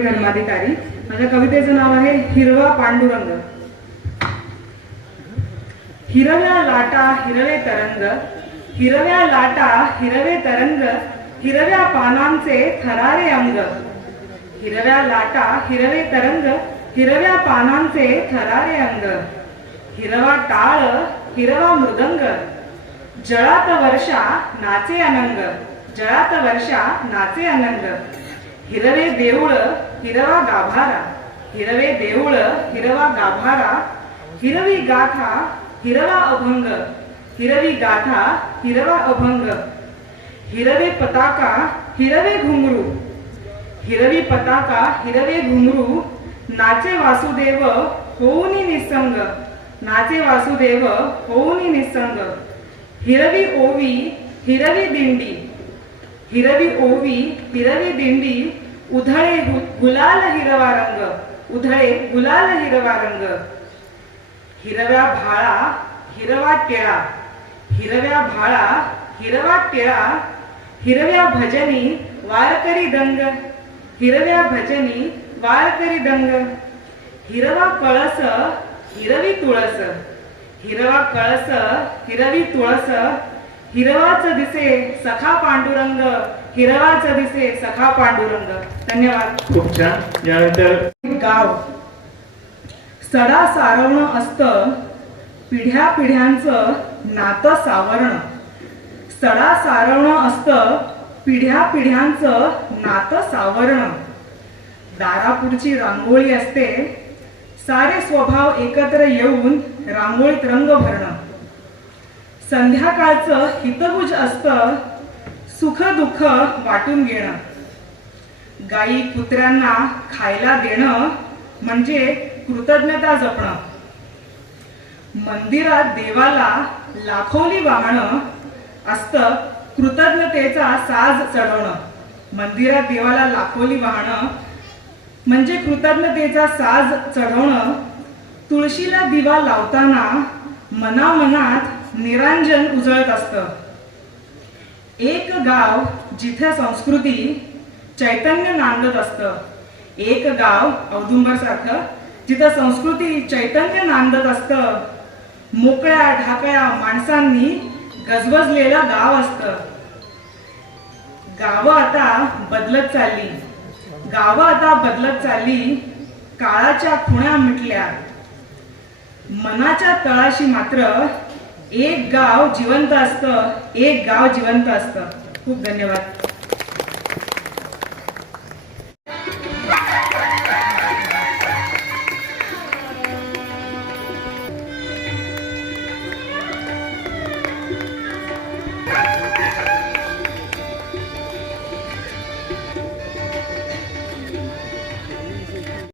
धर्माधिकारी. माझ्या कवितेचं नाव आहे हिरवा पांडुरंग. हिरव्या लाटा हिरवे तरंग हिरव्या लाटा हिरवे तरंग हिरव्या पानांचे थरारे अंग. हिरव्या लाटा हिरवे तरंग हिरव्या पानांचे थरारे अंग. हिरवा टाळ हिरवा मृदंग. जळात वर्षा नाचे अनंग. जळात वर्षा नाचे अनंग. हिरवे देऊळ हिरवा गाभारा. हिरवे देऊळ हिरवा गाभारा. हिरवी गाथा हिरवा अभंग. हिरवी गाथा हिरवा अभंग. हिरवे पताका हिरवे घुंगरू. हिरवी पताका हिरवे घुंगरू. नाचे वासुदेव होऊनी निसंग. नाचे वासुदेव होऊनी निसंग. हिरवी ओवी हिरवी दिंडी. हिरवी ओवी हिरवी दिंडी उधळे गु- गुलाल हिरवा रंग उधळे गुलाल हिरवा रंग. हिरव्या भाळा हिरवा टिळा. हिरव्या भाळा हिरवा टिळा. हिरव्या भजनी वारकरी दंग. हिरव्या भजनी वारकरी दंग. हिरवा कळस हिरवी तुळस. हिरवा कळस हिरवी तुळस हिरवाच दिसे सखा पांडुरंग. हिरवाच दिसे सखा पांडुरंग. धन्यवाद. खूप छान. यानंतर गाव. सडा सारवणं असतं पिढ्या पिढ्यांचं नातं सावरणं. सडा सारवणं असतं पिढ्या पिढ्यांचं नातं सावरणं. दारापुरची रांगोळी असते. सारे स्वभाव एकत्र येऊन रांगोळीत रंग भरणं. संध्याकाळचं हितभुज असतं सुख दुःख वाटून घेणं. गाई कुत्र्यांना खायला देणं म्हणजे कृतज्ञता जपणं. मंदिरात देवाला लाखोली वाहणं असतं कृतज्ञतेचा साज चढवणं. मंदिरात देवाला लाखोली वाहणं म्हणजे कृतज्ञतेचा साज चढवणं. तुळशीला दिवा लावताना मनामनात निरांजन उजळत असतं. एक गाव जिथे संस्कृती चैतन्य नांदत असतं. एक गाव औदुंबर सारखं जिथं संस्कृती चैतन्य नांदत असतं. मोकळ्या ढाकळ्या माणसांनी गजबजलेलं गाव असत. गावं आता बदलत चालली. गावं आता बदलत चालली. काळाच्या खुणा मिटल्या. मनाच्या तळाशी मात्र एक गाव जिवंत असतं एक गाव जिवंत असतं. खूप धन्यवाद.